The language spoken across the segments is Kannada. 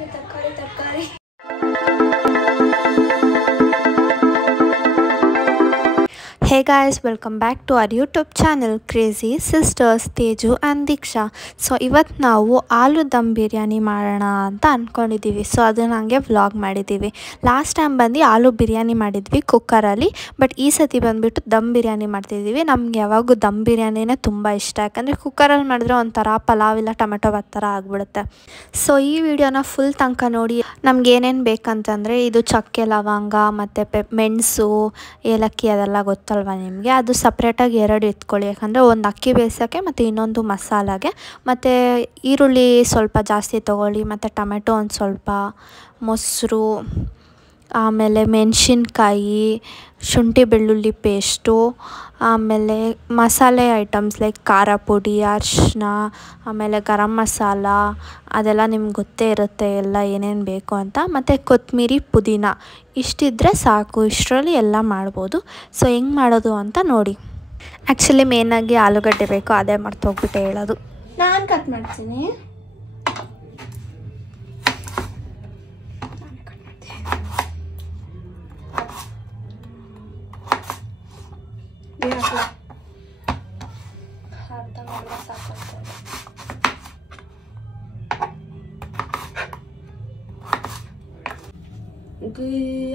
ತರಕಾರಿ. Hey guys, welcome back to our YouTube channel Crazy Sisters Teju and Diksha. So ಇವತ್ತು ನಾವು ಆಲೂ ದಮ್ ಬಿರಿಯಾನಿ ಮಾಡೋಣ ಅಂತ ಅಂದ್ಕೊಂಡಿದ್ದೀವಿ. ಸೊ ಅದನ್ನು ಹಂಗೆ ವ್ಲಾಗ್ ಮಾಡಿದ್ದೀವಿ. ಲಾಸ್ಟ್ ಟೈಮ್ ಬಂದು ಆಲೂ ಬಿರಿಯಾನಿ ಮಾಡಿದ್ವಿ ಕುಕ್ಕರಲ್ಲಿ, ಬಟ್ ಈ ಸತಿ ಬಂದುಬಿಟ್ಟು ದಮ್ ಬಿರಿಯಾನಿ ಮಾಡ್ತಿದ್ದೀವಿ. ನಮ್ಗೆ ಯಾವಾಗೂ ದಮ್ ಬಿರಿಯಾನಿನೇ ತುಂಬ ಇಷ್ಟ, ಯಾಕಂದರೆ ಕುಕ್ಕರಲ್ಲಿ ಮಾಡಿದ್ರೆ ಒಂಥರ ಪಲಾವ್ ಇಲ್ಲ ಟೊಮೆಟೊ ಬಾತ್ ಥರ ಆಗಿಬಿಡುತ್ತೆ. ಸೊ ಈ ವಿಡಿಯೋನ ಫುಲ್ ತನಕ ನೋಡಿ. ನಮ್ಗೆ ಏನೇನು ಬೇಕಂತಂದರೆ ಇದು ಚಕ್ಕೆ ಲವಂಗ ಮತ್ತು ಮೆಣಸು ಏಲಕ್ಕಿ ಅದೆಲ್ಲ ಗೊತ್ತಲ್ಲ ನಿಮಗೆ. ಅದು ಸಪ್ರೇಟಾಗಿ 2 ಎತ್ಕೊಳ್ಳಿ, ಯಾಕಂದರೆ ಒಂದು ಅಕ್ಕಿ ಬೇಯಿಸೋಕ್ಕೆ ಮತ್ತು ಇನ್ನೊಂದು ಮಸಾಲಾಗೆ. ಮತ್ತು ಈರುಳ್ಳಿ ಸ್ವಲ್ಪ ಜಾಸ್ತಿ ತೊಗೊಳ್ಳಿ, ಮತ್ತು ಟೊಮೆಟೊ ಒಂದು ಸ್ವಲ್ಪ, ಮೊಸರು, ಆಮೇಲೆ ಮೆಣಸಿನ್ಕಾಯಿ, ಶುಂಠಿ ಬೆಳ್ಳುಳ್ಳಿ ಪೇಸ್ಟು, ಆಮೇಲೆ ಮಸಾಲೆ ಐಟಮ್ಸ್ ಲೈಕ್ ಖಾರ ಪುಡಿ, ಅರಿಶಿನ, ಆಮೇಲೆ ಗರಂ ಮಸಾಲ, ಅದೆಲ್ಲ ನಿಮ್ಗೆ ಗೊತ್ತೇ ಇರುತ್ತೆ ಎಲ್ಲ ಏನೇನು ಬೇಕು ಅಂತ. ಮತ್ತು ಕೊತ್ತಂಬರಿ, ಪುದೀನ ಇಷ್ಟಿದ್ರೆ ಸಾಕು, ಇಷ್ಟರಲ್ಲಿ ಎಲ್ಲ ಮಾಡ್ಬೋದು. ಸೊ ಹೆಂಗೆ ಮಾಡೋದು ಅಂತ ನೋಡಿ. ಆ್ಯಕ್ಚುಲಿ ಮೇಯ್ನಾಗಿ ಆಲೂಗಡ್ಡೆ ಬೇಕು, ಅದೇ ಮರ್ತೋಗ್ಬಿಟ್ಟೆ ಹೇಳೋದು. ನಾನು ಕಟ್ ಮಾಡ್ತೀನಿ.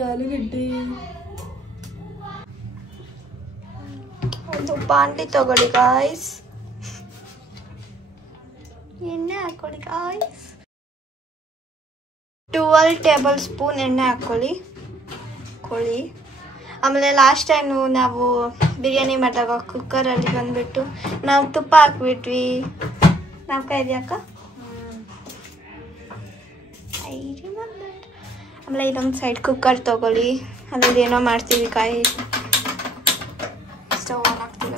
ಆಲೂಗಡ್ಡೆ ಒಂದು ಬಾಂಡ್ಲಿ ತಗೊಳ್ಳಿ ಗಾಯ್ಸ್. ಎಣ್ಣೆ ಹಾಕೊಳ್ಳಿ ಗಾಯ್ಸ್. 12 ಟೇಬಲ್ ಸ್ಪೂನ್ ಎಣ್ಣೆ ಹಾಕೊಳ್ಳಿ. ಆಮೇಲೆ ಲಾಸ್ಟ್ ಟೈಮ್ ನಾವು ಬಿರಿಯಾನಿ ಮಾಡಿದಾಗ ಕುಕ್ಕರಲ್ಲಿ ಬಂದುಬಿಟ್ಟು ನಾವು ತುಪ್ಪ ಹಾಕ್ಬಿಟ್ವಿ. ನಾವು ಕಾಯ್ದ್ಯಾಕ ಆಮೇಲೆ ಇದೊಂದು ಸೈಡ್ ಕುಕ್ಕರ್ ತೊಗೊಳ್ಳಿ. ಅದ್ರಲ್ಲಿ ಏನೋ ಮಾಡ್ತೀವಿ, ಕಾಯಿ ಸ್ಟವ್ ಆನ್ ಆಗ್ತಿಲ್ಲ.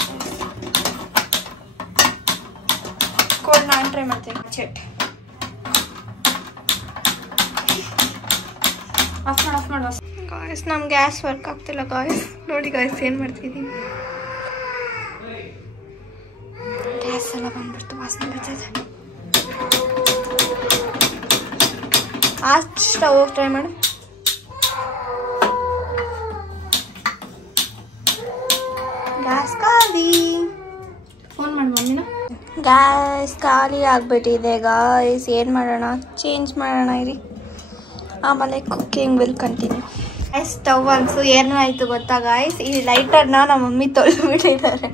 ನಾನು ಟ್ರೈ ಮಾಡ್ತೀನಿ. ಆಫ್ ಮಾಡು ಗಾಯ್ಸ್. ನಮ್ಮ ಗ್ಯಾಸ್ ವರ್ಕ್ ಆಗ್ತಿಲ್ಲ ಗಾಯ್ಸ್. ನೋಡಿ ಗಾಯ್ಸ್ ಏನು ಮಾಡ್ತಿದ್ದೀನಿ. ಗ್ಯಾಸ್ ಎಲ್ಲ ಬಂದ್ಬಿಡ್ತು, ವಾಸನೆ ಬರ್ತದೆ. ಆ ಸ್ಟವ್ ಟ್ರೈ ಮಾಡು. ಗ್ಯಾಸ್ ಖಾಲಿ. ಫೋನ್ ಮಾಡಿ ಮಮ್ಮಿನ. ಗ್ಯಾಸ್ ಖಾಲಿ ಆಗಿಬಿಟ್ಟಿದೆ ಗಾಯ್ಸ್. ಏನು ಮಾಡೋಣ, ಚೇಂಜ್ ಮಾಡೋಣ ಇರಿ. ಆಮೇಲೆ ಕುಕ್ಕಿಂಗ್ ವಿಲ್ ಕಂಟಿನ್ಯೂ. ಸ್ಟವ್ ಅನ್ಸು ಏನಾಯ್ತು ಗೊತ್ತಾ ಗಾಯ್ಸ್, ಈ ಲೈಟರ್ನ ನಮ್ಮ ಮಮ್ಮಿ ತೊಳೆದ್ಬಿಟ್ಟಿದ್ದಾರೆ.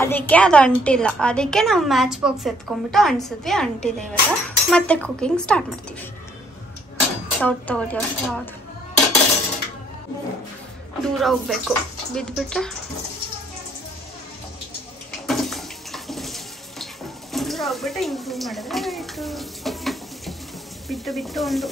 ಅದಕ್ಕೆ ಅದು ಅಂಟಿಲ್ಲ. ಅದಕ್ಕೆ ನಾವು ಮ್ಯಾಚ್ ಬಾಕ್ಸ್ ಎತ್ಕೊಂಡ್ಬಿಟ್ಟು ಅಂಟಿಸಿದ್ವಿ. ಅಂಟಿದೆ ಇವಾಗ. ಮತ್ತೆ ಕುಕ್ಕಿಂಗ್ ಸ್ಟಾರ್ಟ್ ಮಾಡ್ತೀವಿ. ಸೌಟ್ ತಗೊಳ್ಳಿ. ಯಾವುದು ದೂರ ಹೋಗ್ಬೇಕು, ಬಿದ್ದುಬಿಟ್ರೆ ದೂರ ಹೋಗ್ಬಿಟ್ಟು ಇಂಪ್ರೂವ್ ಮಾಡಿದ್ರೆ ಆಯಿತು. ಬಿತ್ತು ಒಂದು.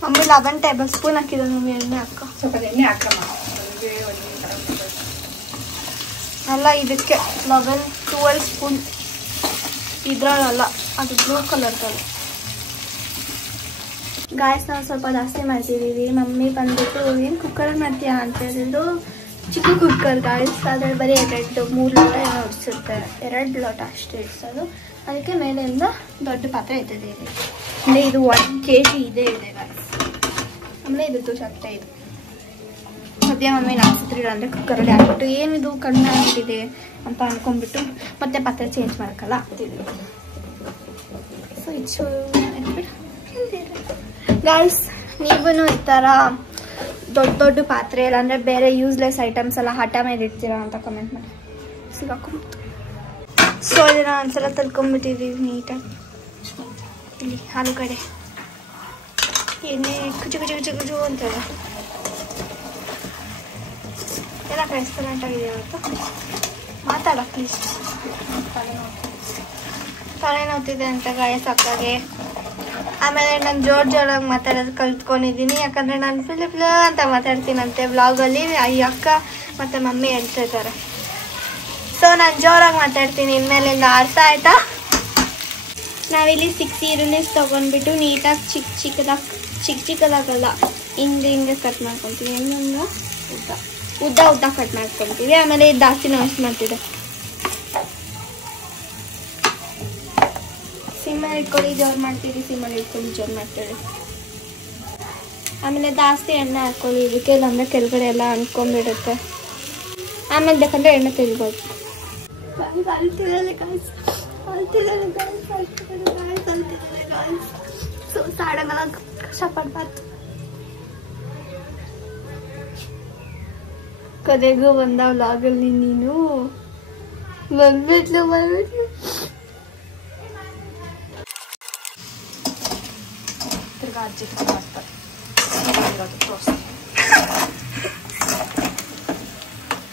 ಮಮ್ಮಿ 11 ಟೇಬಲ್ ಸ್ಪೂನ್ ಹಾಕಿದ. ಮಮ್ಮಿ ಎಣ್ಣೆ ಹಾಕ, ಸ್ವಲ್ಪ ಎಣ್ಣೆ ಹಾಕಮ್ಮ. ಅಲ್ಲ ಇದಕ್ಕೆ 11-12 ಸ್ಪೂನ್. ಇದ್ರಲ್ಲ, ಅದು ಬ್ಲೂ ಕಲರ್ದಲ್ಲ ಗಾಯ್ಸ್. ನಾವು ಸ್ವಲ್ಪ ಜಾಸ್ತಿ ಮಾಡ್ತಿದ್ದೀವಿ. ಮಮ್ಮಿ ಬಂದ್ಬಿಟ್ಟು ಏನು ಕುಕ್ಕರಲ್ಲಿ ಮಾಡ್ತೀಯಾ ಅಂತ ಹೇಳಿದ್ರು. ಚಿಕ್ಕ ಕುಕ್ಕರ್ ಗಾಯ್ಸ್, ಅದ್ರಲ್ಲಿ ಬರೀ 2-3 ಲೋಟ ಏನೋ ಇಡಿಸುತ್ತೆ. 2 ಲೋಟ ಅಷ್ಟೇ ಇಡಿಸೋದು. ಅದಕ್ಕೆ ಮೇಲಿಂದ ದೊಡ್ಡ ಪಾತ್ರೆ ಇಟ್ಟಿದ್ದೀವಿ. ಅಂದರೆ ಇದು 1 kg ಇದೆ ಗಾಯ್ಸ್. ಆಮೇಲೆ ಇದ್ದು ಚಟ್ಟೆ ಇದು ಸದ್ಯ ಮಮ್ಮಿ ನಾಲ್ಕು ಅಂದರೆ ಕುಕ್ಕರಲ್ಲಿ ಹಾಕ್ಬಿಟ್ಟು ಏನಿದು ಕಡಿಮೆ ಆಗಿಬಿಟ್ಟಿದೆ ಅಂತ ಅಂದ್ಕೊಂಡ್ಬಿಟ್ಟು ಮತ್ತೆ ಪಾತ್ರೆ ಚೇಂಜ್ ಮಾಡೋಕ್ಕಲ್ಲ ಹಾಕ್ತಿದ್ವಿ. ಸೊ ಇದು ಗಾಯ್ಸ್, ನೀವೂ ಈ ಥರ ದೊಡ್ಡ ಪಾತ್ರೆ ಇಲ್ಲ ಅಂದರೆ ಬೇರೆ ಯೂಸ್ಲೆಸ್ ಐಟಮ್ಸ್ ಎಲ್ಲ ಹಠ ಮೇಲೆ ಇಡ್ತೀರಾ ಅಂತ ಕಮೆಂಟ್ ಮಾಡಿ. ಸಿಗಾಕೊಂಬಿಟ್ಟು ಸೊ ಇದನ್ನು ಒಂದ್ಸಲ ತಲ್ಕೊಂಡ್ಬಿಟ್ಟಿದ್ದೀವಿ ನೀಟಾಗಿ. ಇಲ್ಲಿ ಆಲೂಗಡ್ಡೆ ಎಣ್ಣೆ ಕುಚು ಕುಚು ಕುಚು ಕುಚು ಅಂತೇಳಿ ಎಲ್ಲ ರೆಸ್ಟೋರೆಂಟ್ ಆಗಿದೆ ಇವತ್ತು. ಮಾತಾಡ ಪ್ಲೀಸ್. ತಲೆನೋವ್ತಿದೆ ಅಂತ ಗಾಯಸ್ ಅಕ್ಕಗೆ. ಆಮೇಲೆ ನಾನು ಜೋರಾಗಿ ಮಾತಾಡೋದು ಕಲ್ತ್ಕೊಂಡಿದ್ದೀನಿ, ಯಾಕಂದರೆ ನಾನು ಫಿಲಿಪ್ ಅಂತ ಮಾತಾಡ್ತೀನಂತೆ ವ್ಲಾಗಲ್ಲಿ. ಈ ಅಕ್ಕ ಮತ್ತು ಮಮ್ಮಿ ಹೇಳ್ತಿದ್ದಾರೆ. ಸೊ ನಾನು ಜೋರಾಗಿ ಮಾತಾಡ್ತೀನಿ ಇನ್ಮೇಲಿಂದ, ಅರ್ಥ ಆಯ್ತಾ? ನಾವಿಲ್ಲಿ 6 ಈರುಳ್ಳಿ ತೊಗೊಂಡ್ಬಿಟ್ಟು ನೀಟಾಗಿ ಚಿಕ್ಕದಾಗಲ್ಲ ಹಿಂಗೆ ಕಟ್ ಮಾಡ್ಕೊತೀವಿ. ಹೆಂಗೆ ಉದ್ದ ಕಟ್ ಮಾಡ್ಕೊತೀವಿ. ಆಮೇಲೆ ಇದು ಜಾಸ್ತಿ ವೇಸ್ಟ್ ಮಾಡ್ತಿದ್ದೆ. ಸಿಮ್ಮಲ್ಲಿ ಇಟ್ಕೊಳ್ಳಿ ಜೋರು ಮಾಡ್ತೀರಿ, ಸಿಮ್ಮಲ್ಲಿ ಇಟ್ಕೊಳ್ಳಿ ಜೋರು ಮಾಡ್ತೀರಿ. ಆಮೇಲೆ ಜಾಸ್ತಿ ಎಣ್ಣೆ ಹಾಕ್ಕೊಳ್ಳಿ ಇದಕ್ಕೆ, ಇಲ್ಲಾಂದರೆ ಕೆಳಗಡೆ ಎಲ್ಲ ಅಂಟ್ಕೊಂಡ್ಬಿಡುತ್ತೆ. ಆಮೇಲೆ ಬೇಕಂದ್ರೆ ಎಣ್ಣೆ ತೆಗಿಬೋದು. ಸೊ ಸಾಡಗಲ್ಲ ಕಷ್ಟಪಡ್ಬಾರ್ದು. ಕಡೆಗೂ ಬಂದ ವ್ಲಾಗಲ್ಲಿ ನೀನು ಬಂದ್ಬಿಟ್ಲು. ತಿರ್ಗಾ ಅಜ್ಜಿ ಮಾಡ್ತಾರೆ.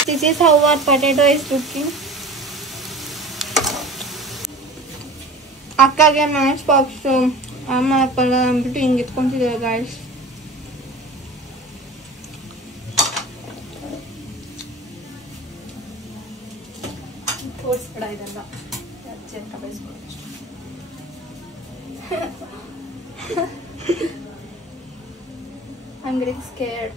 This is how our potato is looking. ಅಕ್ಕಗೆ ಮ್ಯಾಚ್ ಬಾಕ್ಸು ಅಮ್ಮ ಅಪ್ಪಲ್ಲ ಅಂದ್ಬಿಟ್ಟು ಹಿಂಗೆ ಇಟ್ಕೊಂತಿದ್ದಾರೆ ಗಾಯ್ಸ್. ತೋರಿಸ್ಬೇಡ ಇದೆಲ್ಲ ಅಜ್ಜಿ ಅಂತ ಬಯಸ್ಕೊಳ್ಳಿ. I'm getting scared.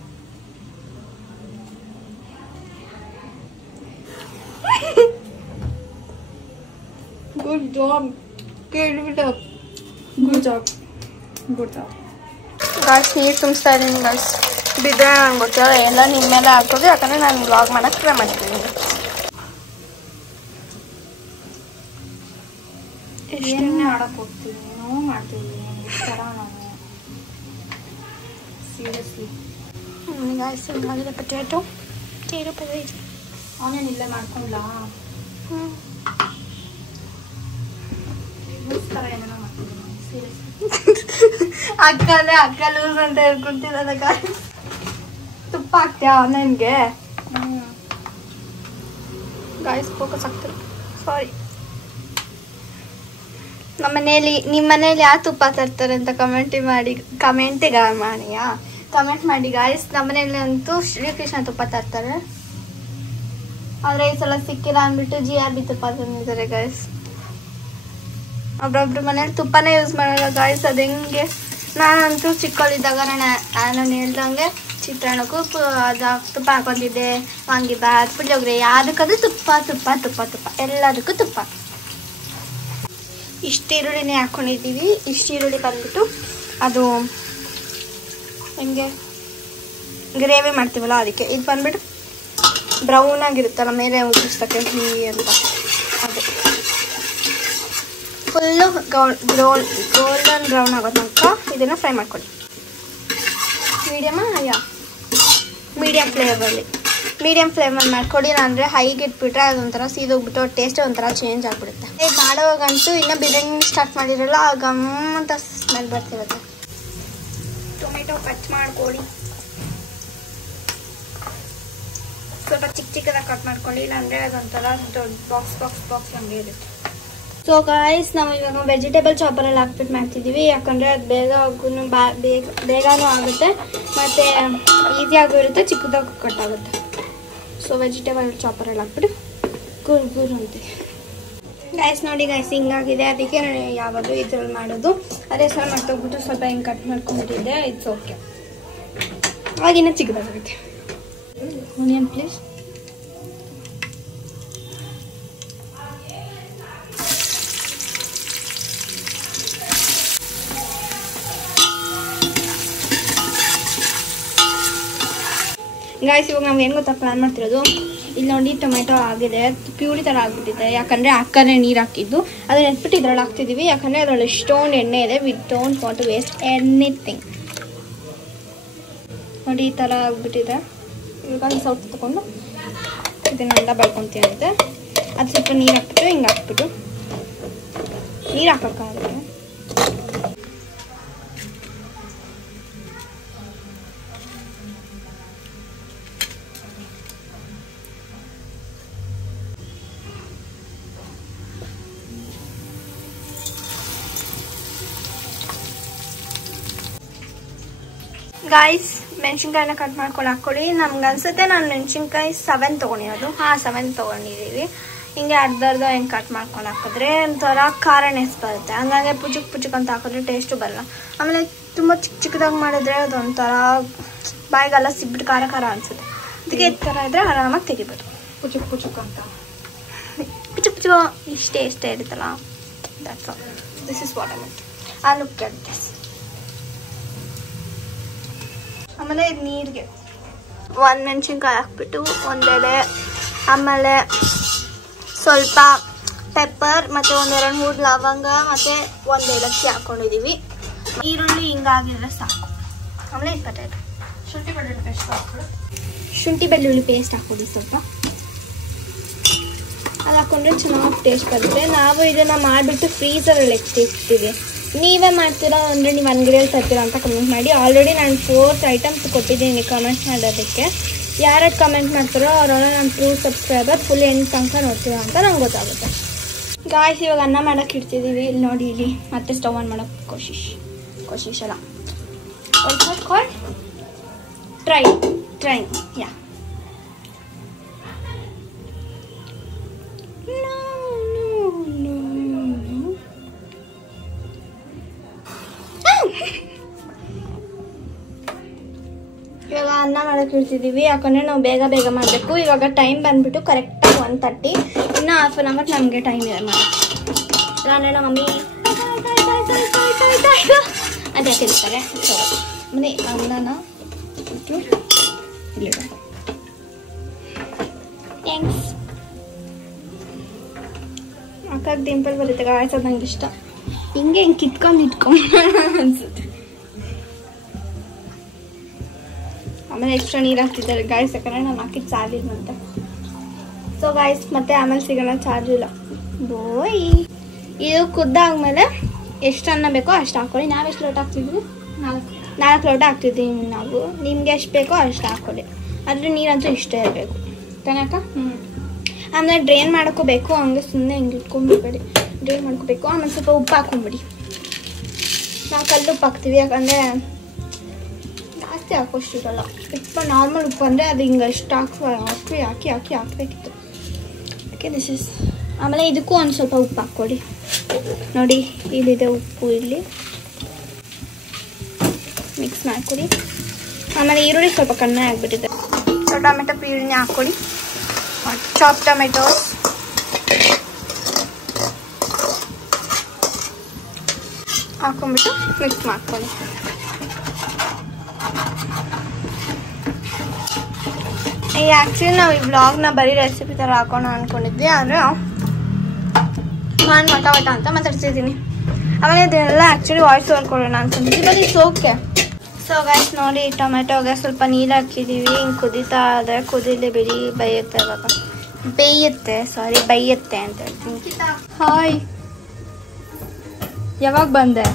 Good job. Keep it up. Good job. Good job. Guys, ನೀರು ತುಂಬಿಸ್ತಾ ಇದ್ದೀನಿ ಗೈಸ್. ಬಿದ್ದರೆ ನನಗೆ ಗೊತ್ತಿಲ್ಲ, ಎಲ್ಲ ನಿಮ್ಮ ಮೇಲೆ ಹಾಕೋದು, ಯಾಕಂದರೆ ನಾನು ವ್ಲಾಗ್ ಮಾಡೋಕ್ಕೆ ಟ್ರೈ ಮಾಡ್ತೀನಿ. ಎಣ್ಣೆ ಆಡೋಕ್ಕೆ ಹೋಗ್ತೀವಿ, ನಾವು ಮಾಡ್ತೀವಿ ಈ ಥರ ನಾವು ಸೀರಿಯಸ್ಲಿ. ಗಾಯ್ಸ್ ಹಿಂಗಾಗಿದೆ ಪೊಟ್ಯಾಟೊ. ಆನಿಯನ್ ಇಲ್ಲೇ ಮಾಡ್ಕೊಂಡ್ಲಾ? ಏನೇನೋ ಮಾಡ್ತಿದ್ದೀನಿ ಸೀರಿಯಸ್ಲಿ. ಅಕ್ಕ ಲೂಸ್ ಅಂತ ಹೇಳ್ಕೊಂತಿದ್ದ ಗಾಯ್ಸ್. ತುಪ್ಪ ಹಾಕ್ತೀಯಾ ಆನಿಯನ್ಗೆ? ಗಾಯ್ಸ್ ಫೋಕಸ್ ಆಗ್ತಿಲ್ಲ, ಸಾರಿ. ನಿಮ್ಮ ಮನೇಲಿ ಯಾವ ತುಪ್ಪ ತರ್ತಾರೆ ಅಂತ ಕಮೆಂಟ್ ಮಾಡಿ ಗಾಯ್ಸ್. ನಮ್ಮ ಮನೇಲಿ ಅಂತೂ ಶ್ರೀಕೃಷ್ಣ ತುಪ್ಪ ತರ್ತಾರೆ, ಆದರೆ ಈ ಸಲ ಸಿಕ್ಕಿಲ್ಲ ಅಂದ್ಬಿಟ್ಟು GRB ತುಪ್ಪ ತಂದಿದ್ದಾರೆ ಗಾಯ್ಸ್. ಒಬ್ರೊಬ್ರು ಮನೇಲಿ ತುಪ್ಪನೇ ಯೂಸ್ ಮಾಡಲ್ಲ ಗಾಯ್ಸ್. ಅದು ಹೆಂಗೆ? ನಾನಂತೂ ಚಿಕ್ಕವಳಿದ್ದಾಗ ನಾನು ಹೇಳ್ದಂಗೆ ಚಿತ್ರಾನ್ನಕ್ಕೂ ತುಪ್ಪ ಹಾಕೊಂಡಿದ್ದೆ, ವಾಂಗಿಬಾತ್, ಪುಳಿಯೋಗರೆ, ಯಾವುದಕ್ಕಾದ್ರೂ ತುಪ್ಪ ಎಲ್ಲದಕ್ಕೂ ತುಪ್ಪ. ಇಷ್ಟು ಈರುಳ್ಳಿನೇ ಹಾಕ್ಕೊಂಡಿದ್ದೀವಿ. ಇಷ್ಟು ಈರುಳ್ಳಿ ಬಂದ್ಬಿಟ್ಟು ಅದು ಹೆಂಗೆ ಗ್ರೇವಿ ಮಾಡ್ತೀವಲ್ಲ ಅದಕ್ಕೆ. ಇದು ಬಂದ್ಬಿಟ್ಟು ಬ್ರೌನ್ ಆಗಿರುತ್ತಲ್ಲ ಮೇಲೆ ಉದುರಿಸ್ತಕ್ಕೆ ಅಂತ, ಅದು ಫುಲ್ಲು ಗೋಲ್ಡನ್ ಬ್ರೌನ್ ಆಗೋ ತನಕ ಇದನ್ನು ಫ್ರೈ ಮಾಡ್ಕೊಳ್ಳಿ. ಮೀಡಿಯಮ್ ಫ್ಲೇಮಲ್ಲಿ ಮಾಡ್ಕೊಡಿ. ಅಂದರೆ ಹೈಗೆ ಇಟ್ಬಿಟ್ರೆ ಅದೊಂಥರ ಸೀದೋಗ್ಬಿಟ್ಟು ಟೇಸ್ಟೇ ಒಂಥರ ಚೇಂಜ್ ಆಗಿಬಿಡುತ್ತೆ. ಮಾಡೋವಾಗಂತೂ ಇನ್ನೂ ಬಿರಿಯಾನಿ ಸ್ಟಾರ್ಟ್ ಮಾಡಿರಲ್ಲ, ಗಮ್ಮಂತ ಸ್ಮೆಲ್ ಬರ್ತಿರುತ್ತೆ. ಟೊಮೆಟೊ ಕಟ್ ಮಾಡ್ಕೊಳ್ಳಿ, ಸ್ವಲ್ಪ ಚಿಕ್ಕದಾಗಿ ಕಟ್ ಮಾಡ್ಕೊಳ್ಳಿ, ಇಲ್ಲಾಂದರೆ ಅದೊಂಥರ ದೊಡ್ಡ ಬಾಕ್ಸ್ ಹಂಗೆ ಇರುತ್ತೆ. ಸೊ ಗಾಯ್ಸ್, ನಾವು ಇವಾಗ ವೆಜಿಟೇಬಲ್ ಚಾಪರಲ್ಲಿ ಹಾಕ್ಬಿಟ್ಟು ಮಾಡ್ತಿದ್ದೀವಿ, ಯಾಕಂದರೆ ಅದು ಬೇಗನೂ ಆಗುತ್ತೆ ಮತ್ತು ಈಸಿಯಾಗೂ ಇರುತ್ತೆ, ಚಿಕ್ಕದಾಗೂ ಕಟ್ ಆಗುತ್ತೆ. ಸೊ ವೆಜಿಟೇಬಲ್ ಚಾಪರಲ್ಲಿ ಹಾಕ್ಬಿಟ್ಟು ಗುರು ಅಂತೀವಿ ಗಾಯ್ಸ್. ನೋಡಿ ಗಾಯ್ಸ್, ಹಿಂಗಾಗಿದೆ. ಅದಕ್ಕೆ ನಾನು ಯಾವಾಗಲೂ ಇದ್ರಲ್ಲಿ ಮಾಡೋದು. ಅದೇ ಸಲ ಮರ್ತೋಗ್ಬಿಟ್ಟು ಸ್ವಲ್ಪ ಹಿಂಗೆ ಕಟ್ ಮಾಡ್ಕೊಂಡಿದ್ದೆ. ಇಟ್ಸ್ ಓಕೆ, ಅವಾಗಿನ್ನ ಚಿಕ್ಕದಾಗುತ್ತೆ. Onion please. ಗಾಯ್ಸ್, ಇವಾಗ ನಾವು ಏನು ಗೊತ್ತಾ ಪ್ಲಾನ್ ಮಾಡ್ತಿರೋದು, ಇಲ್ಲಿ ನೋಡಿ ಟೊಮೆಟೊ ಆಗಿದೆ, ಪ್ಯೂರಿ ಥರ ಆಗಿಬಿಟ್ಟಿದೆ. ಯಾಕಂದರೆ ಅಕ್ಕನೇ ನೀರು ಹಾಕಿದ್ದು, ಅದನ್ನ ಎತ್ಬಿಟ್ಟು ಇದ್ರಲ್ಲಿ ಹಾಕ್ತಿದ್ದೀವಿ. ಯಾಕಂದರೆ ಅದರಲ್ಲಿ ಇಷ್ಟೊಂದು ಎಣ್ಣೆ ಇದೆ. We don't want to waste anything. ನೋಡಿ ಈ ಥರ ಆಗಿಬಿಟ್ಟಿದೆ. ಇವಾಗ ಸ್ವಲ್ಪ ತಗೊಂಡು ಇದನ್ನೆಲ್ಲ ಬೆಳ್ಕೊತೀನಂತೆ. ಅದು ಸ್ವಲ್ಪ ನೀರು ಹಾಕ್ಬಿಟ್ಟು ಹಿಂಗೆ ಹಾಕ್ಬಿಟ್ಟು ನೀರು ಹಾಕೋಕ್ಕಾಗುತ್ತೆ. ಗಾಯ್ಸ್, ಮೆಣಸಿನ್ಕಾಯಿನ ಕಟ್ ಮಾಡ್ಕೊಂಡು ಹಾಕ್ಕೊಳ್ಳಿ. ನಮ್ಗೆ ಅನ್ಸುತ್ತೆ ನಾನು ಮೆಣಸಿನ್ಕಾಯಿ 7 ತೊಗೊಂಡಿರೋದು. 7 ತೊಗೊಂಡಿದ್ದೀವಿ. ಹಿಂಗೆ ಅರ್ಧ ಹೆಂಗೆ ಕಟ್ ಮಾಡ್ಕೊಂಡು ಹಾಕಿದ್ರೆ ಒಂಥರ ಖಾರನೆಸ್ ಬರುತ್ತೆ. ಹಂಗಾಗಿ ಪುಚುಕ್ ಅಂತ ಹಾಕಿದ್ರೆ ಟೇಸ್ಟು ಬರಲ್ಲ. ಆಮೇಲೆ ತುಂಬ ಚಿಕ್ಕದಾಗಿ ಮಾಡಿದ್ರೆ ಅದೊಂಥರ ಬಾಯಿಗೆಲ್ಲ ಸಿಗ್ಬಿಟ್ಟು ಖಾರ ಅನಿಸುತ್ತೆ. ಅದಕ್ಕೆ ಈ ಥರ ಇದ್ದರೆ ಆರಾಮಾಗಿ ತೆಗಿಬೋದು. ಪುಚುಕ್ ಅಂತ ಪುಚುಕ್ ಇಷ್ಟೇ ಇರುತ್ತಲ್ಲ, that's all. This is what I made. And look at this. ಆಮೇಲೆ ಇದು ನೀರಿಗೆ ಒಂದು ಮೆಣಸಿನ್ಕಾಯಿ ಹಾಕ್ಬಿಟ್ಟು ಒಂದೆಲೆ, ಆಮೇಲೆ ಸ್ವಲ್ಪ ಪೆಪ್ಪರ್ ಮತ್ತು 1-2 ಲವಂಗ ಮತ್ತು 1 ಏಲಕ್ಕಿ ಹಾಕ್ಕೊಂಡಿದ್ದೀವಿ. ಈರುಳ್ಳಿ ಹಿಂಗಾಗಿದ್ರೆ ಸಾಕು. ಆಮೇಲೆ ಇದು ಪೊಟ್ಯಾಟೊ, ಶುಂಠಿ ಬೆಳ್ಳುಳ್ಳಿ ಪೇಸ್ಟ್ ಹಾಕ್ಕೊಡಿ ಸ್ವಲ್ಪ. ಅದು ಹಾಕ್ಕೊಂಡ್ರೆ ಚೆನ್ನಾಗಿ ಟೇಸ್ಟ್ ಬರುತ್ತೆ. ನಾವು ಇದನ್ನು ಮಾಡಿಬಿಟ್ಟು ಫ್ರೀಸರಲ್ಲಿ ಇಡ್ತೀವಿ. ನೀವೇ ಮಾಡ್ತೀರಾ ಅಂದರೆ ನೀವು ಅಂಗಡಿಯಲ್ಲಿ ತರ್ತೀರಾ ಅಂತ ಕಮೆಂಟ್ ಮಾಡಿ. ಆಲ್ರೆಡಿ ನಾನು 4 ಐಟಮ್ಸ್ ಕೊಟ್ಟಿದ್ದೀನಿ ಕಮೆಂಟ್ ಮಾಡೋದಕ್ಕೆ. ಯಾರು ಕಮೆಂಟ್ ಮಾಡ್ತಾರೋ ಅವರೆಲ್ಲ ನಾನು ಟ್ರೂ ಸಬ್ಸ್ಕ್ರೈಬರ್, ಫುಲ್ ಎಂಡ್ ತನಕ ನೋಡ್ತೀರಾ ಅಂತ ನಂಗೆ ಗೊತ್ತಾಗುತ್ತೆ. ಗಾಯ್ಸ್ ಇವಾಗ ಅನ್ನ ಮಾಡೋಕ್ಕೆ ಇಡ್ತಿದ್ದೀವಿ. ಇಲ್ಲಿ ನೋಡಿ, ಇಲ್ಲಿ ಮತ್ತೆ ಸ್ಟವ್ ಆನ್ ಮಾಡೋಕ್ಕೆ ಕೋಶಿಶ್ ಅಲ್ಲ, ಕಾಲ್ಡ್ ಟ್ರೈನ್ ಯಾ. ಇವಾಗ ಅನ್ನ ಮಾಡೋಕ್ಕೆ ಇಡ್ತಿದ್ದೀವಿ, ಯಾಕಂದರೆ ನಾವು ಬೇಗ ಮಾಡಬೇಕು. ಇವಾಗ ಟೈಮ್ ಬಂದುಬಿಟ್ಟು ಕರೆಕ್ಟಾಗಿ 1:30. ಇನ್ನು ಹಾಫ್ ಆನ್ ಅವರ್ ನಮಗೆ ಟೈಮ್ ಇದೆ ಮಾಡೋಕ್ಕೆ. ನಾನು ನಮ್ಮ ಮಮ್ಮಿ ಅದೇ ತಿಂತಾರೆ. ಸೊ ಮನೆ ಅನ್ನನ ಥ್ಯಾಂಕ್ಸ್. ಅಕ್ಕಾಗ ಡಿಂಪಲ್ ಬರುತ್ತೆ ಗಾಯ್ಸೋದು ನಂಗೆ ಇಷ್ಟ. ಹಿಂಗೆ ಕಿತ್ಕೊಂಡು ಅನ್ಸುತ್ತೆ. ಆಮೇಲೆ ಎಕ್ಸ್ಟ್ರಾ ನೀರು ಹಾಕ್ತಿದ್ದಾರೆ ಗಾಯ್ಸ್, ಯಾಕಂದರೆ ನಾನು ಹಾಕಿದ್ದು ಸಾಲಿಲ್ಲ ಅಂತ. ಸೊ ಗಾಯ್ಸ್ ಮತ್ತೆ ಆಮೇಲೆ ಸಿಗೋಣ, ಚಾರ್ಜ್ ಇಲ್ಲ. ಬೋಯ್ ಇದು ಕುದ್ದಾದ್ಮೇಲೆ ಎಷ್ಟು ಅನ್ನ ಬೇಕೋ ಅಷ್ಟು ಹಾಕ್ಕೊಳ್ಳಿ. ನಾವು ಎಷ್ಟು ಲೋಟ ಹಾಕ್ತಿದ್ವಿ? 4 ಲೋಟ ಹಾಕ್ತಿದ್ದೀವಿ ನಾವು. ನಿಮ್ಗೆ ಎಷ್ಟು ಬೇಕೋ ಅಷ್ಟು ಹಾಕ್ಕೊಳ್ಳಿ. ಆದರೆ ನೀರಂತೂ ಇಷ್ಟೇ ಇರಬೇಕು ತಾನಕ್ಕ. ಆಮೇಲೆ ಡ್ರೈನ್ ಮಾಡ್ಕೋಬೇಕು. ಹಂಗೆ ಸುಮ್ಮನೆ ಹಿಂಗೆ ಇಟ್ಕೊಂಡ್ಬಿಡ್ಬೇಡಿ, ಡ್ರೈನ್ ಮಾಡ್ಕೋಬೇಕು. ಆಮೇಲೆ ಸ್ವಲ್ಪ ಉಪ್ಪು ಹಾಕ್ಕೊಂಬಿಡಿ. ನಾವು ಕಲ್ಲು ಉಪ್ಪು ಹಾಕ್ತೀವಿ, ಯಾಕಂದರೆ ಜಾಸ್ತಿ ಹಾಕೋಷ್ಟಿರಲ್ಲ. ಉಪ್ಪು ನಾರ್ಮಲ್ ಉಪ್ಪು ಅಂದರೆ ಅದು ಹಿಂಗೆ ಅಷ್ಟು ಹಾಕಬೇಕಿತ್ತು. Okay this is. ಆಮೇಲೆ ಇದಕ್ಕೂ ಒಂದು ಸ್ವಲ್ಪ ಉಪ್ಪು ಹಾಕ್ಕೊಡಿ. ನೋಡಿ ಇಲ್ಲಿದೆ ಉಪ್ಪು, ಇಲ್ಲಿ ಮಿಕ್ಸ್ ಮಾಡ್ಕೊಡಿ. ಆಮೇಲೆ ಈರುಳ್ಳಿ ಸ್ವಲ್ಪ ಕಡಿಮೆ ಆಗಿಬಿಟ್ಟಿದೆ. ಸೊ ಟೊಮೆಟೊ ಪ್ಯೂರಿನ ಹಾಕ್ಕೊಡಿ. ಚಾಪ್ ಟೊಮೆಟೋಸ್, ಹಾಕ್ಕೊಂಬಿಟ್ಟು ಮಿಕ್ಸ್ ಮಾಡ್ಕೊಳ್ಳಿ. ಆ್ಯಕ್ಚುಲಿ ನಾವು ಈ ವ್ಲಾಗ್ನ ಬರೀ ರೆಸಿಪಿ ಥರ ಹಾಕೋಣ ಅಂದ್ಕೊಂಡಿದ್ವಿ, ಆದರೆ ನಾನು ಮಟ ಅಂತ ಮಾತಾಡ್ತಿದ್ದೀನಿ. ಆಮೇಲೆ ಇದನ್ನೆಲ್ಲ ಆ್ಯಕ್ಚುಲಿ ವಾಯ್ಸ್ ಓವರ್ ಕೊಡೋಣ ಅಂದ್ಕೊಂಡಿದ್ವಿ, but it's okay. So guys ನೋಡಿ, ಟೊಮೆಟೊಗೆ ಸ್ವಲ್ಪ ನೀರು ಹಾಕಿದ್ದೀವಿ. ಹಿಂಗೆ ಕುದೀತಾ ಇದೆ, ಕುದೀಲಿ ಬಿಡಿ, ಬೇಯುತ್ತೆ ಅಂತ ಹೇಳ್ತೀನಿ. ಹಾಯ್, ಯಾವಾಗ ಬಂದೆ?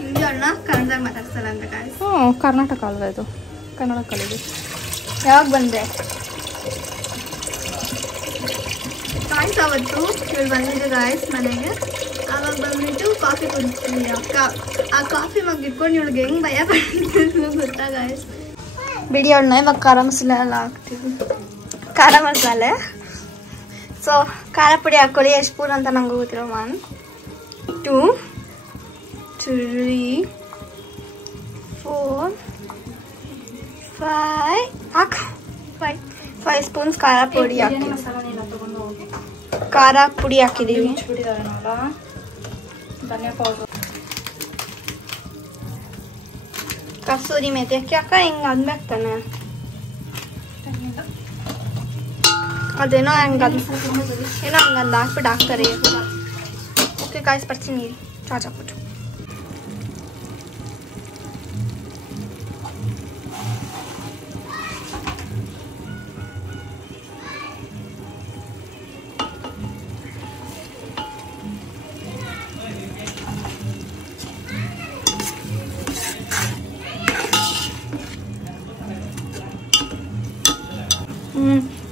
ಹಿಂದಿ ಅಣ್ಣ ಕನ್ನಡದಾಗ ಮಾತಾಡ್ಸಲ್ಲ ಅಂತ ಗಾಯ್ಸ್. ಕರ್ನಾಟಕ ಅಲ್ವಾ ಇದು? ಕನ್ನಡ ಕಲಿದು. ಯಾವಾಗ ಬಂದೆ ಗಾಯ್ಸ್? ಅವತ್ತು ಇವಳು ಬಂದಿದ್ದೆ ಗಾಯ್ಸ್ ಮನೆಗೆ. ಆವಾಗ ಬಂದ್ಬಿಟ್ಟು ಕಾಫಿ ಕುಡಿಸ್ತೀನಿ. ಆ ಕಾಫಿ ಮಗ್ ಇಟ್ಕೊಂಡು ಇವಳಿಗೆ ಹೆಂಗೆ ಭಯ ಪಡ್ತಿದ್ರು ಗೊತ್ತಾ ಗಾಯ್ಸ್. ಬಿಡಿ ಅವಳನ್ನ. ಇವಾಗ ಖಾರ ಮಸಾಲೆ ಎಲ್ಲ ಹಾಕ್ತೀವಿ. ಖಾರ ಮಸಾಲೆ, ಸೊ ಖಾರ ಪುಡಿ ಹಾಕ್ಕೊಳ್ಳಿ. ಎಷ್ಟು ಸ್ಪೂನ್ ಅಂತ ನಂಗೆ ಗೊತ್ತಿರೋ. 1 2 3 4 5 ಸ್ಪೂನ್ಸ್ ಖಾರ ಪುಡಿ ಹಾಕಿ. ಖಾರ ಪುಡಿ ಹಾಕಿದ್ದೀವಿ. ಕಸೂರಿ ಮೇಥಿ ಹಾಕಿ. ಅಕ್ಕ ಹಿಂಗೆ ಅದ್ಬೇಕು ತಾನೆ, ಅದೇನೋ ಹಂಗೆ ಹಂಗಂದು ಹಾಕ್ಬಿಟ್ಟು ಹಾಕ್ತಾರೆ. ಓಕೆ ಗಾಯ್ಸ್, ಬರ್ತೀನಿ ಚಾರ್ಜ್ ಹಾಕ್ಬಿಟ್ಟು.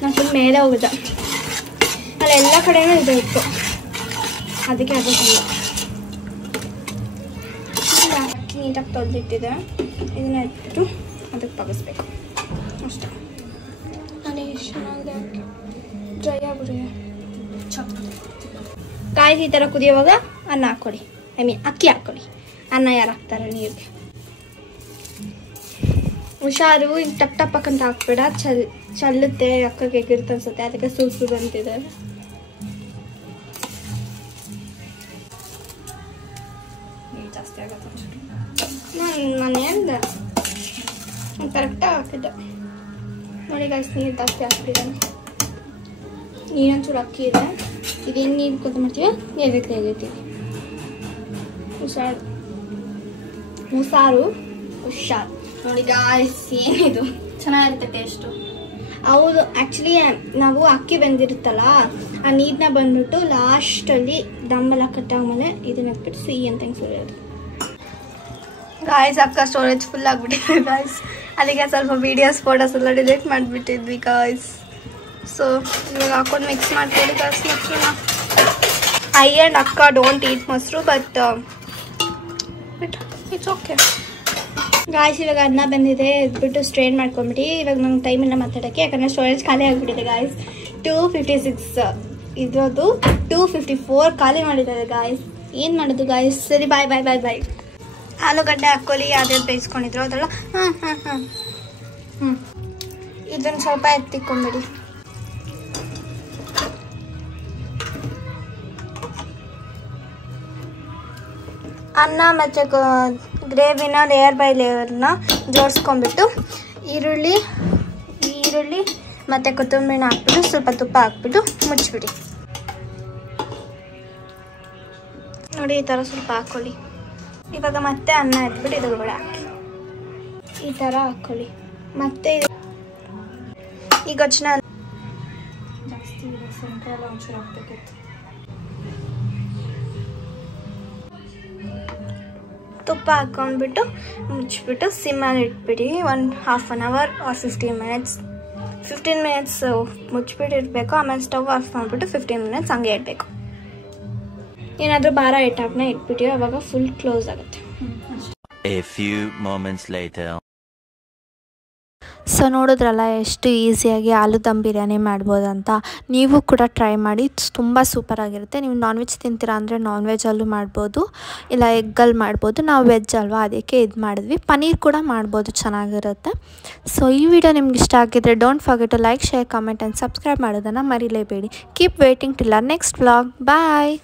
ನಾನು ಫುಲ್ ಮೇಲೆ ಹೋಗಿದ್ದೆ, ಅಲ್ಲೆಲ್ಲ ಕಡೆನೂ ಇದು ಇತ್ತು, ಅದಕ್ಕೆ ಅದು ನೀಟಾಗಿ ತೊಳೆದಿಟ್ಟಿದೆ. ಇದನ್ನ ಇಟ್ಬಿಟ್ಟು ಅದಕ್ಕೆ ಬಗ್ಗಿಸ್ಬೇಕು ಅಷ್ಟೇ. ನಾನು ಎಷ್ಟು ಚೆನ್ನಾಗಿದೆ, ಡ್ರೈ ಆಗ್ಬಿಟ್ಟಿದೆ. ಕಾಯಿ ಈ ಥರ ಕುದಿಯೋವಾಗ ಅನ್ನ ಹಾಕ್ಕೊಡಿ, ಅಕ್ಕಿ ಹಾಕ್ಕೊಡಿ. ಅನ್ನ ಯಾರು ಹಾಕ್ತಾರೆ ನೀರಿಗೆ? ಹುಷಾರು, ಈಗ ಟಪ್ ಟಪ್ಪಕ್ಕಂತ ಹಾಕ್ಬೇಡ, ಚಲ್ಲುತ್ತೆ, ಅಕ್ಕಗೆ ಎಗಿರ್ತ ಅನ್ಸುತ್ತೆ, ಅದಕ್ಕೆ ಸೂಸು ಬಂತಿದೆ. ನಾನು ಹೇಳಿದೆ ಕರೆಕ್ಟಾಗಿ ಹಾಕಿದ್ದೆ ನೋಡಿ ಗಾಯ್ಸ್. ನೀರು ಜಾಸ್ತಿ ಹಾಕ್ಬಿಟ್ಟಿದ್ದಾನೆ. ನೀರೊಂಚೂರು ಅಕ್ಕಿ ಇದೆ. ಇದೇನು ನೀರು ಕೊತ್ತಂಬರ್ತೀವಿ ಎದಕ್ಕೆ ತೆಗಿತೀವಿ. ಮುಸಾರು ಹುಷಾರು ನೋಡಿ ಗಾಯ್ಸ್. ಏನಿದು ಚೆನ್ನಾಗಿರುತ್ತೆ ಟೇಸ್ಟು. ಹೌದು, ಆ್ಯಕ್ಚುಲಿ ನಾವು ಅಕ್ಕಿ ಬೆಂದಿರುತ್ತಲ್ಲ ಆ ನೀರನ್ನ ಬಂದ್ಬಿಟ್ಟು ಲಾಸ್ಟಲ್ಲಿ ದಮ್ಮೆಲ್ಲ ಕಟ್ಟಾದ್ಮೇಲೆ ಇದನ್ನ ಹಾಕ್ಬಿಟ್ಟು ಸಿಹಿ ಅಂತ ಹೆಂಗೆ ಸುರಿಯೋದು. ಗಾಯ್ಸ್ ಅಕ್ಕ ಸ್ಟೋರೇಜ್ ಫುಲ್ ಆಗಿಬಿಟ್ಟಿದೆ ಗಾಯ್ಸ್. ಅದಕ್ಕೆ ಸ್ವಲ್ಪ ವೀಡಿಯೋಸ್ ಫೋಟೋಸ್ ಎಲ್ಲ ಡಿಲೀಟ್ ಮಾಡಿಬಿಟ್ಟಿದ್ವಿ ಗಾಯ್ಸ್. ಸೊ ಇವಾಗ ಹಾಕೊಂಡು ಮಿಕ್ಸ್ ಮಾಡ್ಕೊಳ್ಳಿ ಗಾಯ್ಸ್. ಮೊಸರನ್ನ ಐ ಆ್ಯಂಡ್ ಅಕ್ಕ ಡೋಂಟ್ ಈಟ್ ಮೊಸರು ಬಟ್ ಇಟ್ಸ್ ಓಕೆ ಗಾಯ್ಸ್. ಇವಾಗ ಅನ್ನ ಬಂದಿದೆ, ಎದ್ಬಿಟ್ಟು ಸ್ಟ್ರೈನ್ ಮಾಡ್ಕೊಂಬಿಟ್ಟು. ಇವಾಗ ನಂಗೆ ಟೈಮ್ ಇಲ್ಲ ಮಾತಾಡೋಕ್ಕೆ, ಯಾಕಂದರೆ ಸ್ಟೋರೇಜ್ ಖಾಲಿ ಆಗಿಬಿಟ್ಟಿದೆ ಗಾಯ್ಸ್. 256 ಇರೋದು 254 ಖಾಲಿ ಮಾಡಿದ್ದಾರೆ ಗಾಯ್ಸ್. ಏನು ಮಾಡೋದು ಗಾಯ್ಸ್. ಸರಿ ಬಾಯ್ ಬಾಯ್ ಬಾಯ್ ಬಾಯ್. ಆಲೂಗಡ್ಡೆ ಹಾಕ್ಕೊಳ್ಳಿ, ಯಾವ್ದು ಬೇಯಿಸ್ಕೊಂಡಿದ್ರು ಅದೆಲ್ಲ. ಇದನ್ನು ಸ್ವಲ್ಪ ಎತ್ತಿಕೊಂಬಿಡಿ. ಅನ್ನ ಮತ್ತು ಗ್ರೇವಿನ ಲೇಯರ್ ಬೈ ಲೇಯರ್ನ ಜೋಡಿಸ್ಕೊಂಡ್ಬಿಟ್ಟು ಈರುಳ್ಳಿ ಮತ್ತು ಕೊತ್ತಂಬರಿನ ಹಾಕ್ಬಿಟ್ಟು ಸ್ವಲ್ಪ ತುಪ್ಪ ಹಾಕ್ಬಿಟ್ಟು ಮುಚ್ಚಿಬಿಡಿ. ನೋಡಿ ಈ ಥರ ಸ್ವಲ್ಪ ಹಾಕ್ಕೊಳ್ಳಿ. ಇವಾಗ ಮತ್ತೆ ಅನ್ನ ಎತ್ಬಿಟ್ಟು ಇದ್ರೊಳಗಡೆ ಹಾಕಿ ಈ ಥರ ಹಾಕ್ಕೊಳ್ಳಿ. ಮತ್ತೆ ಈಗ ಜಾಸ್ತಿ ಸಂತೆಲ್ಲ ಒಂಚೂರು ಹಾಕ್ಬೇಕಿತ್ತು. ತುಪ್ಪ ಹಾಕ್ಕೊಂಡ್ಬಿಟ್ಟು ಮುಚ್ಚಿಬಿಟ್ಟು ಸಿಮ್ಮಲ್ಲಿ ಇಟ್ಬಿಡಿ. 1/2 hour or 15 minutes. 15 minutes ಮುಚ್ಚಿಬಿಟ್ಟು ಇಡಬೇಕು. ಆಮೇಲೆ ಸ್ಟವ್ ಆಫ್ ಮಾಡಿಬಿಟ್ಟು 15 minutes ಹಂಗೆ ಇಡಬೇಕು. ಏನಾದರೂ ಭಾರ ಐಟಮ್ನ ಇಟ್ಬಿಟ್ಟು ಅವಾಗ ಫುಲ್ ಕ್ಲೋಸ್ ಆಗುತ್ತೆ. A few moments later. So ನೋಡಿದ್ರಲ್ಲ ಎಷ್ಟು ಈಸಿಯಾಗಿ ಆಲೂ ದಮ್ ಬಿರಿಯಾನಿ ಮಾಡ್ಬೋದಂತ. ನೀವು ಕೂಡ ಟ್ರೈ ಮಾಡಿ, ತುಂಬ ಸೂಪರಾಗಿರುತ್ತೆ. ನೀವು ನಾನ್ ವೆಜ್ ತಿಂತೀರಾ ಅಂದರೆ ನಾನ್ ವೆಜ್ಜಲ್ಲೂ ಮಾಡ್ಬೋದು, ಇಲ್ಲ ಎಗ್ಗಲ್ಲಿ ಮಾಡ್ಬೋದು. ನಾವು ವೆಜ್ ಅಲ್ವಾ ಅದಕ್ಕೆ ಇದು ಮಾಡಿದ್ವಿ. ಪನ್ನೀರ್ ಕೂಡ ಮಾಡ್ಬೋದು, ಚೆನ್ನಾಗಿರುತ್ತೆ. ಸೊ ಈ ವಿಡಿಯೋ ನಿಮ್ಗೆ ಇಷ್ಟ ಆಗಿದ್ರೆ don't forget to like, share, comment and subscribe ಮಾಡೋದನ್ನು ಮರಿಲೇಬೇಡಿ. Keep waiting till our next vlog. Bye.